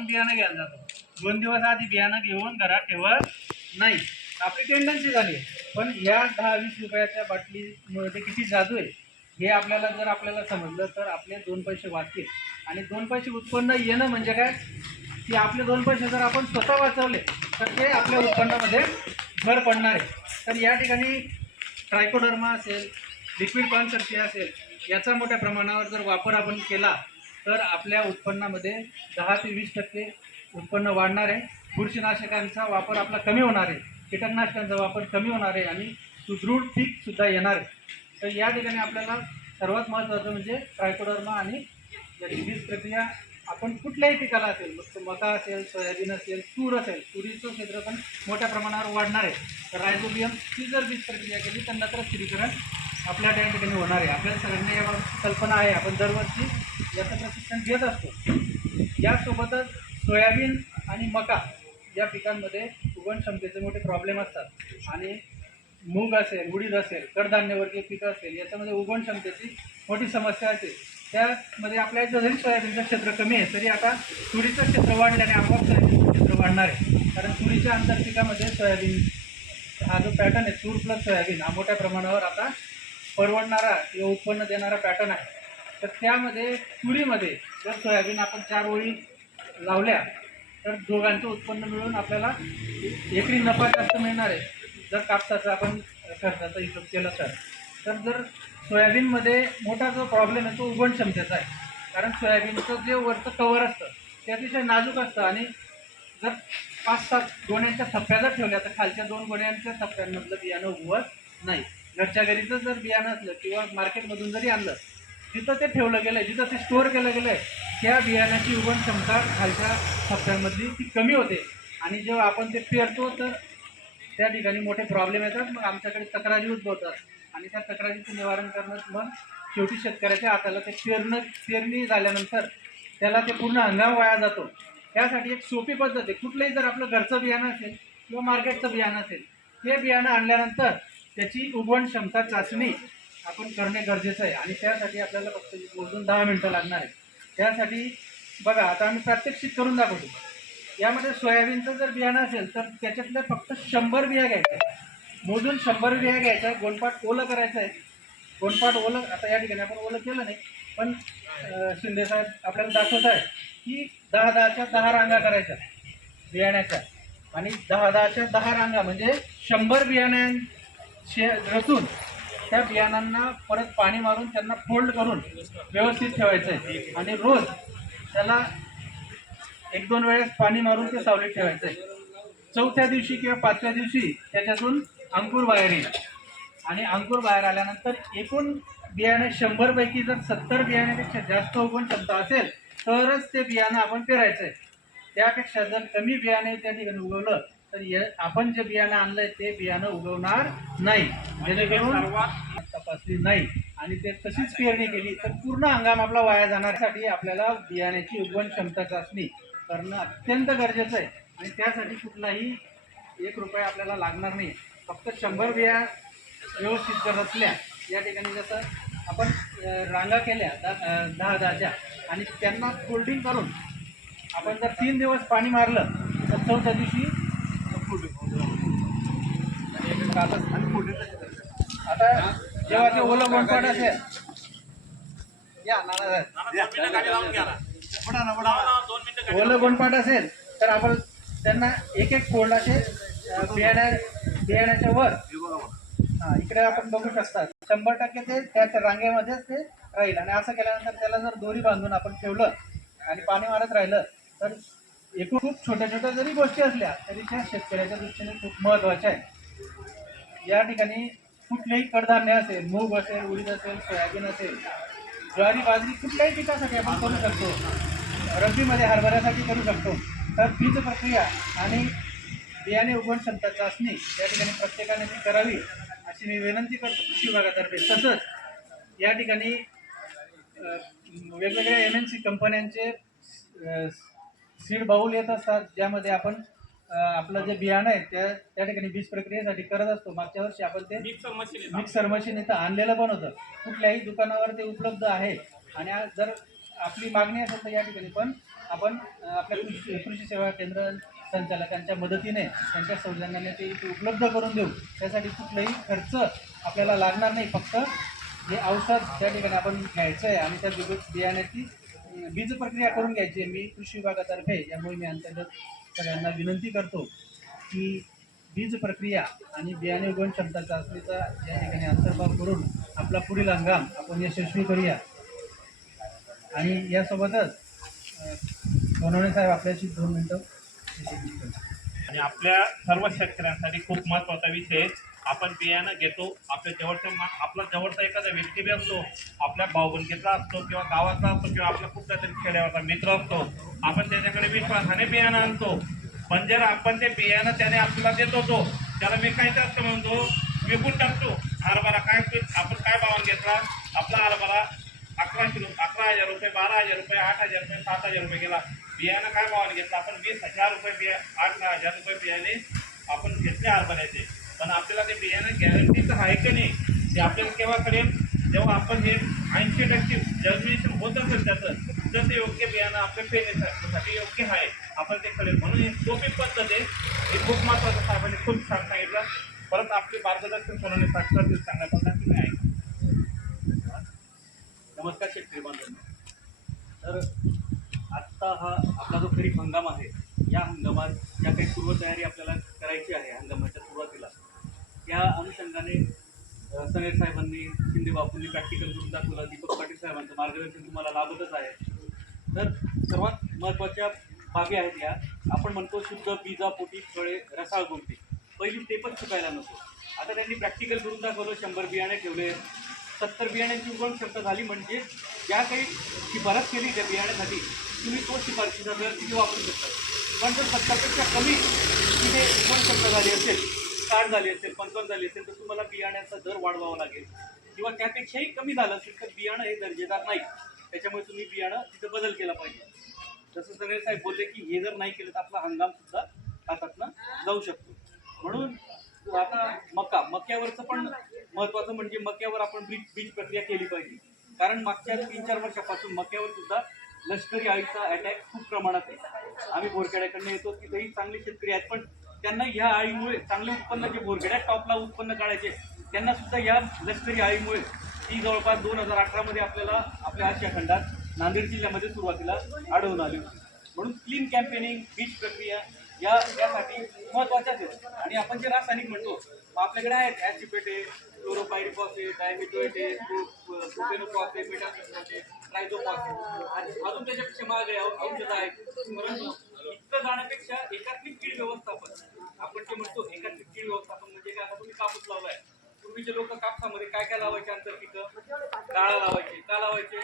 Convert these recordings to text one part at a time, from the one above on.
आपण बियाणं घ्यायला जातो. दोन दिवस आधी बियाणं घेऊन घरात ठेवत नाही. आपली टेंडन्सी झाली पण या दहा वीस रुपयाच्या बाटलीमुळे ते किती जादू आहे हे आपल्याला जर आपल्याला समजलं तर आपले दोन पैसे वाचतील. आणि दोन पैसे उत्पन्न येणं म्हणजे काय? की आपले दोन पैसे जर आपण स्वतः वाचवले तर ते आपल्या उत्पन्नामध्ये भर पडणार आहे. तर या ठिकाणी ट्रायकोडर्मा असेल लिक्विड कॉन्सर्टिया असेल याचा मोठ्या प्रमाणावर जर वापर आपण केला तर आपल्या उत्पन्नामध्ये दहा ते वीस टक्के उत्पन्न वाढणार आहे. बुरशीनाशकांचा वापर आपला कमी होणार आहे. कीटकनाशकांचा वापर कमी होणार आहे आणि सुदृढ पीकसुद्धा येणार आहे. तर या ठिकाणी आपल्याला सर्वात महत्त्वाचं म्हणजे ट्रायकोडर्मा आणि याची प्रक्रिया. आपण कुठल्याही पिकाला असेल मग मका असेल सोयाबीन असेल तूर असेल तुरीचं क्षेत्र पण मोठ्या प्रमाणावर वाढणार आहे. तर रायझोबियमची जर वीज प्रक्रिया केली तर नत्र स्थिरीकरण आपल्या त्या ठिकाणी होणार आहे. आपल्याला सगळ्यांना या कल्पना आहे. आपण दरवर्षी याचं प्रशिक्षण घेत असतो. यासोबतच सोयाबीन आणि मका या पिकांमध्ये उगवण क्षमतेचे मोठे प्रॉब्लेम असतात. आणि मूग असेल उडीद असेल कडधान्यवर्गीय पिकं असेल याच्यामध्ये उगवण क्षमतेची मोठी समस्या असेल त्यामध्ये आपल्या इथं जरी सोयाबीनचं क्षेत्र कमी आहे तरी आता तुरीचं क्षेत्र वाढल्याने आपोआप सोयाबीनचं क्षेत्र वाढणार आहे. कारण तुरीच्या आंतरपिकामध्ये सोयाबीन हा जो पॅटर्न आहे तूर प्लस सोयाबीन हा मोठ्या प्रमाणावर आता परवडणारा किंवा उत्पन्न देणारा पॅटर्न आहे. तर त्यामध्ये तुरीमध्ये जर सोयाबीन आपण चार ओळी लावल्या तर दोघांचं उत्पन्न मिळून आपल्याला एकरी नफा जास्त मिळणार आहे. जर कापसाचा आपण खर्चाचा हिशोब केला तर. तर जर सोयाबीनमध्ये मोठा जो प्रॉब्लेम आहे तो उगवण क्षमतेचा आहे. कारण सोयाबीनचं जे वरचं कवर असतं ते अतिशय नाजूक असतं आणि जर पाच सात गोण्यांच्या थप्प्या जर ठेवल्या तर खालच्या दोन गोण्यांच्या थप्प्यांमधलं बियाणं उगवत नाही. घरच्या घरीचं जर बियाणं असलं किंवा मार्केटमधून जरी आणलं जिथं ते ठेवलं गेलं आहे जिथं ते स्टोअर केलं गेलं आहे त्या बियाण्याची उगवण क्षमता खालच्या थप्प्यांमधली ती कमी होते. आणि जेव्हा आपण ते पेरतो तर त्या ठिकाणी मोठे प्रॉब्लेम येतात. मग आमच्याकडे तक्रारी उद्भवतात. आणि त्या तक्रारीचं निवारण करणं मग शेवटी शेतकऱ्याच्या हाताला ते पेरणं पेरणी झाल्यानंतर त्याला ते पूर्ण हंगाम वाया जातो. त्यासाठी एक सोपी पद्धत आहे. कुठलंही जर आपलं घरचं बियाणं असेल किंवा मार्केटचं बियाणं असेल ते बियाणं आणल्यानंतर त्याची उगवण क्षमता चाचणी आपण करणे गरजेचं आहे. आणि त्यासाठी आपल्याला फक्त मोजून दहा मिनटं लागणार आहे त्यासाठी बघा आता आम्ही प्रात्यक्षिक करून दाखवतो. यामध्ये सोयाबीनचं जर बियाणं असेल तर त्याच्यातल्या फक्त शंभर बिया घ्यायच्या मोजून शंभर बिया घ्यायच्या गोणपाट ओलं करायचं आहे. गोणपाट ओलं आता या ठिकाणी आपण ओलं केलं नाही पण शिंदेसाहेब आपल्याला दाखवत आहे की दहा दहाच्या दहा रांगा करायच्या बियाण्याच्या. आणि दहा दहाच्या दहा रांगा म्हणजे शंभर बियाण्यांशे रचून त्या बियाणांना परत पाणी मारून त्यांना फोल्ड करून व्यवस्थित ठेवायचं आहे आणि रोज त्याला एक दोन वेळेस पाणी मारून ते सावलीत ठेवायचं आहे चौथ्या दिवशी किंवा पाचव्या दिवशी त्याच्यातून अंकुर बाहेर येईल. आणि अंकुर बाहेर आल्यानंतर एकूण बियाणे शंभरपैकी जर सत्तर बियाण्यापेक्षा जास्त उगवण क्षमता असेल तरच ते बियाणं आपण पेरायचं आहे त्यापेक्षा जर कमी बियाणे त्या ठिकाणी उगवलं तर या आपण जे बियाणं आणलंय ते बियाणं उगवणार नाही. जेणेकरून तपासली नाही. आणि ते तशीच पेरणी केली तर पूर्ण हंगाम आपला वाया जाण्यासाठी आपल्याला बियाण्याची उगवण क्षमता चाचणी करणं अत्यंत गरजेचं आहे. आणि त्यासाठी कुठलाही एक रुपया आपल्याला लागणार नाही. फक्त शंभर बिया व्यवस्थित जर रचल्या या ठिकाणी जसं आपण रांगा केल्या दहा दहाच्या आणि त्यांना फोल्डिंग करून आपण जर तीन दिवस पाणी मारलं तर चौथ्या दिवशी आता जेव्हा ते ओलं गोंडपाट असेल या नाना ओलं गोंडपाट असेल तर आपण त्यांना एक एक कोल्डाचे बियाण्या बियाण्याच्या वर हा इकडे आपण बघू शकता शंभर टक्के ते त्या रांगेमध्येच ते राहील आणि असं केल्यानंतर त्याला जर दोरी बांधून आपण ठेवलं आणि पाणी मारत राहिलं तर एकूण खूप छोट्या छोट्या जरी गोष्टी असल्या तरी त्या शेतकऱ्याच्या दृष्टीने खूप महत्त्वाच्या आहेत. या ठिकाणी कुठलेही कडधान्य असेल मूग असेल उडीद असेल सोयाबीन असेल ज्वारी बाजरी कुठल्याही पिकासाठी आपण करू शकतो. रब्बीमध्ये हरभऱ्यासाठी करू शकतो. तर बीज प्रक्रिया आणि बियाणे उगवण क्षमता चाचणी या ठिकाणी प्रत्येकाने ती करावी अशी मी विनंती करतो कृषी विभागातर्फे. तसंच या ठिकाणी वेगवेगळ्या एम एन सी कंपन्यांचे सीड बाऊल येत असतात ज्यामध्ये आपण आपलं जे बियाणं आहे त्या त्या ठिकाणी बीज प्रक्रियेसाठी करत असतो. मागच्या वर्षी आपण ते मिक्सर मशीन इथं आणलेलं पण होतं. कुठल्याही दुकानावर ते उपलब्ध आहे. आणि जर आपली मागणी असेल तर या ठिकाणी पण आपण आपल्या कृषी कृषी सेवा केंद्र संचालकांच्या मदतीने त्यांच्या सौजन्याने ते उपलब्ध करून देऊ. त्यासाठी कुठलाही खर्च आपल्याला लागणार नाही. फक्त हे औषध त्या ठिकाणी आपण घ्यायचं आहे आणि त्या बिग बियाण्याची बीज प्रक्रिया करून घ्यायची आहे. मी कृषी विभागातर्फे या मोहिमेअंतर्गत सगळ्यांना विनंती करतो की बीज प्रक्रिया आणि बियाणे उगवण क्षमता चाचणीचा या ठिकाणी अंतर्भाव करून आपला पुढील हंगाम आपण यशस्वी करूया. आणि यासोबतच सोनवणे साहेब आपल्याशी दोन मिनटं आणि आपल्या सर्व शेतकऱ्यांसाठी खूप महत्त्वाचा विषय आपण बियाणं घेतो आपल्या जवळच्या आपला जवळचा एखादा व्यक्ती बी असतो आपल्या भाऊबंदीचा असतो किंवा गावाचा असतो किंवा आपला कुठला तरी खेड्यावरचा मित्र असतो आपण त्याच्याकडे विश्वासाने बियाणं आणतो. पण जर आपण ते बियाणं त्याने आपल्याला देत होतो त्याला मी काय असतं म्हणतो विकून टाकतो. हरभरा काय आपण काय भावाने घेतला? आपला हरभरा अकराशे रुपये अकरा हजार रुपये बारा हजार रुपये आठ हजार रुपये सात हजार रुपये गेला. बियाणं काय भावाने घेतलं? आपण वीस हजार रुपये बिया आठ हजार रुपये बियाणे आपण घेतले हरभऱ्याचे पण आपल्याला ते बियाणं गॅरंटीचं आहे का नाही ते आपल्याला केव्हा कळेल? जेव्हा आपण हे ऐंशी टक्के जर्मिनेशन होत असेल त्याचं तर ते योग्य बियाणं आपल्या पेरणीसाठी योग्य आहे. आपण ते कळेल. म्हणून ही सोपी पद्धत आहे. हे खूप महत्त्वाचं साहेबांनी खूप छान सांगितलं. परत आपले मार्गदर्शन कोणाने करतील सांगण्याचा की नाही नमस्कार शेतकरी बांधवांनो. तर आत्ता हा आपला जो खरीप हंगाम आहे या हंगामात ज्या काही पूर्वतयारी आपल्याला करायची आहे हंगामाच्या सुरुवातीला त्या अनुषंगाने समीर साहेबांनी शिंदे बापूंनी प्रॅक्टिकल करून दाखवलं दीपक पाटील साहेबांचं मार्गदर्शन तुम्हाला लाभतच आहे. तर सर्वात महत्त्वाच्या बाबी आहेत या. आपण म्हणतो शुद्ध बीजापोटी फळे रसाळ गोमटी पहिली ते पण चुकायला नको. आता त्यांनी प्रॅक्टिकल करून दाखवलं शंभर बियाणे ठेवले. सत्तर बियाण्यांची उगवण क्षमता झाली म्हणजे ज्या काही शिफारस केली त्या बियाण्यासाठी तुम्ही तो शिफारशीचा दर तिथे वापरू शकता? पण जर सत्तरपेक्षा कमी तिथे एकोणसत्तर झाली असेल साठ झाली असेल पंचावन्न झाली असेल तर तुम्हाला बियाण्याचा दर वाढवावा लागेल. किंवा त्यापेक्षाही कमी झालं असेल तर बियाणं हे दर्जेदार नाही. त्याच्यामुळे तुम्ही बियाणं तिथं बदल केला पाहिजे. जसं सगळे साहेब बोलले की हे जर नाही केलं तर आपला हंगाम सुद्धा हातातनं जाऊ शकतो. म्हणून आता मका मक्यावरचं पण महत्त्वाचं म्हणजे मक्यावर आपण बीज बीज प्रक्रिया केली पाहिजे. कारण मागच्या तीन चार वर्षापासून मक्यावर सुद्धा लष्करी आळीचा अटॅक खूप प्रमाणात आहे. आम्ही बोरखेड्याकडनं येतो तिथेही चांगले शेतकरी आहेत पण त्यांना ह्या आळीमुळे चांगले उत्पन्न जे बोरखेड्या टॉपला उत्पन्न काढायचे त्यांना सुद्धा या लष्करी आळीमुळे ती जवळपास दोन हजार अठरामध्ये आपल्याला आपल्या आशिया खंडात नांदेड जिल्ह्यामध्ये सुरुवातीला आढळून आली. होती म्हणून क्लीन कॅम्पेनिंग बीज प्रक्रिया या यासाठी महत्त्वाच्याच आहेत. आणि आपण जे रासायनिक म्हणतो मग आपल्याकडे आहेत ॲसिपेटे आहे क्लोरोपायरिफॉस आहे आहे आणि अजून त्याच्यापेक्षा औषध आहे औषधं आहेत. परंतु इतकं जाण्यापेक्षा एकात्मिक कीड व्यवस्थापन. आपण जे म्हणतो एकात्मिक कीड व्यवस्थापन म्हणजे काय? आता तुम्ही कापूस लावलाय. पूर्वीचे लोक कापसामध्ये काय काय लावायचे आंतर पिकं डाळा लावायचे का लावायचे?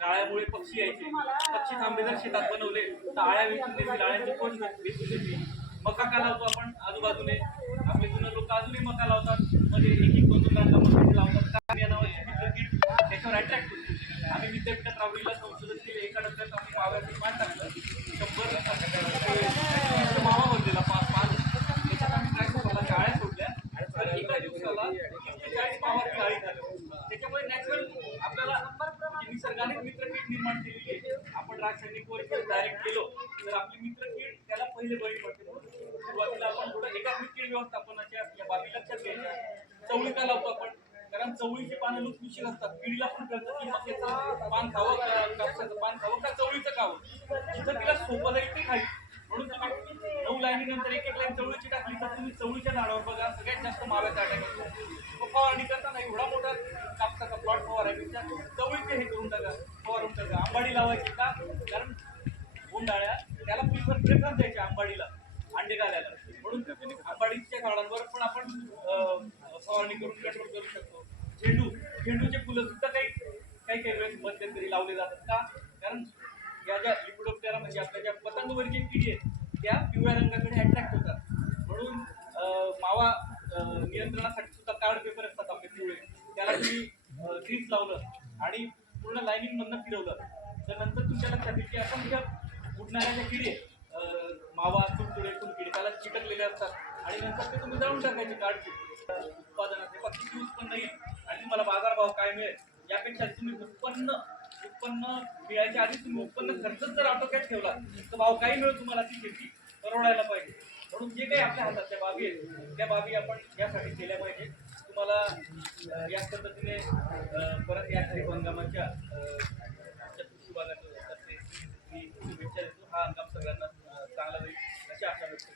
डाळ्यामुळे पक्षी यायचे. पक्षी थांबे जर शेतात बनवले. तर आळ्या वेचून देतील आळ्याचे कोण वेचून देतील? मका का लावतो आपण आजूबाजूने? आपले जुने लोक अजूनही मका लावतात. म्हणजे एक एक लावतात का कीड त्याच्यावर अट्रॅक्ट होते आम्ही विद्यापीठात राबविला संशोधन केले एका डब्यात आम्ही माव्याचं पान टाकलं शंभर अं, मावा भरलेला पा पान त्याच्यात आम्ही काय सोडला आळ्या सोडल्या तर एका दिवसाला चाळीस मावाची आळी झालं त्याच्यामुळे नॅचरल आपल्याला म्हणजे निसर्गाने मित्रकीड निर्माण केलेली आहे आपण रासायनिक वर डायरेक्ट गेलो तर आपली मित्रकीड त्याला पहिले बळी पडते. सुरुवातीला आपण थोडं एकात्मिक कीड व्यवस्थापनाच्या या बाबी लक्षात घ्यायच्या. चवळी का लावतो आपण. कारण चवळीची पानं लुसलुशीत असतात पिढीला पण कळतं की मक्याचं पान खावं का कापसाचं पान खावं का चवळीचं खावं? जिथं तिला सोपं जाईल ते खाईल. म्हणून तुम्ही नऊ लाईनी नंतर एक एक लाईन चवळीची टाकली तर तुम्ही चवळीच्या झाडावर बघा सगळ्यात जास्त माव्याचा अटॅक असतो मग फवारणी करताना एवढा मोठा कापसाचा प्लॉट फवारायपेक्षा चवळीचे हे करून टाका फवारून टाका. आंबाडी लावायची का? कारण उन्हाळ्या त्याला प्रिफर प्रेफरन्स द्यायचे आंबाडीला अंडे घालायला. म्हणून तुम्ही आंबाडीच्या झाडांवर पण आपण फवारणी करून कंट्रोल करू शकतो. झेंडू झेंडूचे फुलं सुद्धा काही काही काही वेळेस मध्यंतरी लावले जातात का? कारण या ज्या लिपिडोप्टेरा म्हणजे आपल्या ज्या पतंगवरची किडी आहेत त्या पिवळ्या रंगाकडे अट्रॅक्ट होतात. म्हणून मावा नियंत्रणासाठी सुद्धा कार्ड पेपर असतात आपले पिवळे. त्याला तुम्ही क्रीज लावलं आणि पूर्ण लाईनिंग मधनं फिरवलं तर नंतर तुमच्या लक्षात येईल की असंख्य उडणाऱ्या ज्या किडी आहेत मावा तुडतुडे फुलकिडे त्याला चिटकलेले असतात. आणि नंतर ते तुम्ही जाऊन टाकायचे काढची उत्पादनाचे. किती उत्पन्न येईल आणि तुम्हाला बाजारभाव काय मिळेल यापेक्षा तुम्ही उत्पन्न उत्पन्न मिळायच्या आधी तुम्ही उत्पन्न खर्चच जर आटोक्यात ठेवला तर भाव काही मिळेल तुम्हाला ती शेती परवडायला पाहिजे. म्हणून जे काही आपल्या हातात त्या बाबी आहेत त्या बाबी आपण यासाठी केल्या पाहिजे. तुम्हाला या पद्धतीने परत या खरीप हंगामाच्या आमच्या कृषी भागात हा हंगाम सगळ्यांना चांगला होईल अशी आशा व्यक्त